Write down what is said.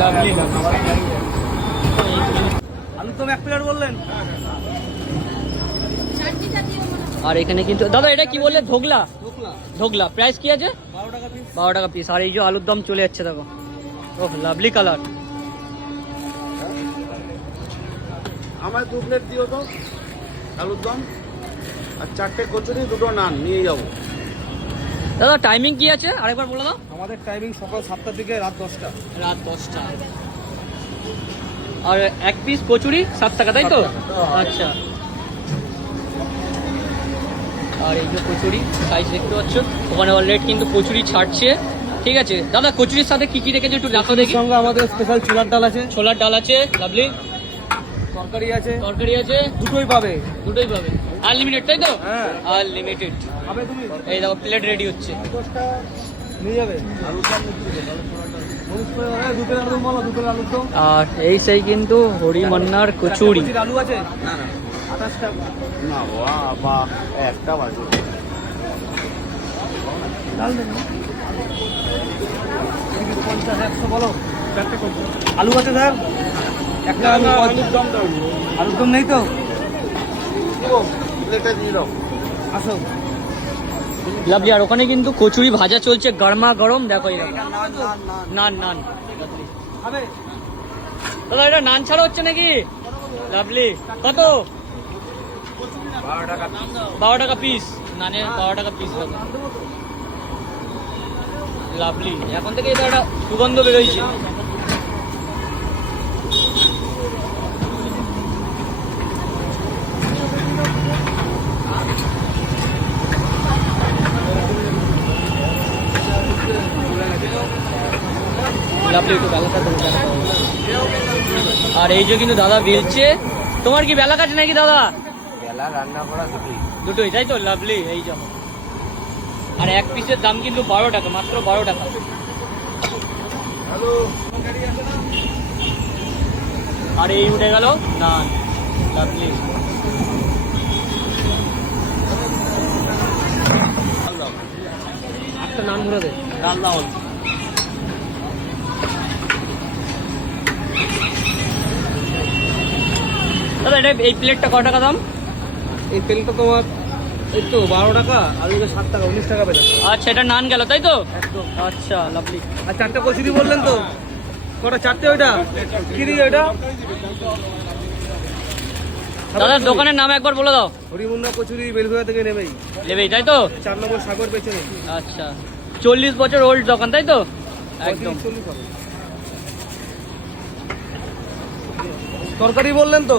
Lovely আলু তো এক প্লেট বললেন আর এখানে কিন্তু দাদা, এটা কি বললে? ধোগলা ঢোকলা প্রাইস কি আছে? বারো টাকা পিস আর এই যে আলুর দম চলে যাচ্ছে, দেখো। ওহ লাভলি কালার আমার দু প্লেট দিও তো, আলুর দম। আর চারটে কচুরি, দুটো নান, নিয়ে যাব। দাদা টাইমিং কি আছে? আরেকবার বলে দাও। আমাদের টাইমিং সকাল সাতটা থেকে রাত দশটা। রাত দশটা। আর এক পিস কচুরি সাত টাকা তাই তো? আচ্ছা। আর এই যে কচুরি সাইজ দেখতে পাচ্ছ? ওখানে অলরেডি কিন্তু কচুরি ছাড়ছে। ঠিক আছে। দাদা কচুরির সাথে কি কি রেখেছে একটু দেখো। দেখি সঙ্গে আমাদের স্পেশাল ছোলার ডাল আছে। ছোলার ডাল আছে লাভলি তরকারি আছে। তরকারি আছে। দুটোই পাবে। দুটোই পাবে। আনলিমিটেড তাই তো? হ্যাঁ। আনলিমিটেড পাবে তুমি? এই দেখো প্লেট রেডি হচ্ছে। নিয়ে যাবে। প্লেট আলুর আর এই সেই কিন্তু হরিমান্নার কচুরি। আলু আছে? না না। আঠাশ না বা বা একটা বাজে। পঞ্চাশ একশো বলো আলু আছে স্যার? একটা আলুর দম নেই তো? আসো। লাভলি আর ওখানে কিন্তু কচুরি ভাজা চলছে গরমা গরম দেখো এই দেখো। নান নান দাদা এটা নান ছাড়া হচ্ছে নাকি? লাভলি কত? বারো টাকা পিস নানের বারো টাকা পিস লাভলি এখন থেকে এটা একটা সুগন্ধ বেরোইছে লাভলি একটু আর এই যে কিন্তু দাদা বেলছে। তোমার কি বেলা কাছে নাকি দাদা? বেলা রান্না করা দুটোই। দুটোই তাই তো? লাভলি এই যেমন আর এক পিসের দাম কিন্তু বারো টাকা মাত্র বারো টাকা। আর এই উঠে গেল নান। লাভলি নান ভরে দে। রান্না হল। দাদা এটা এই প্লেটটা ক টাকা দাম? এই তেলটা তোমার এই তো বারো টাকা আর ওইটা সাত টাকা উনিশ টাকা পেলে আচ্ছা এটা নান গেল তাই তো? একদম। আচ্ছা লাভলি আর চারটে কচুরি বললেন তো? কটা চারটে ওইটা? কি ওইটা? দাদার দোকানের নাম একবার বলে দাও। হরিমুন্না কচুরি বেলঘুয়া থেকে নেবেই। নেবেই তাই তো? চার নম্বর সাগর পেছনে আচ্ছা। চল্লিশ বছর ওল্ড দোকান তাই তো? একদম। তরকারি বললেন তো?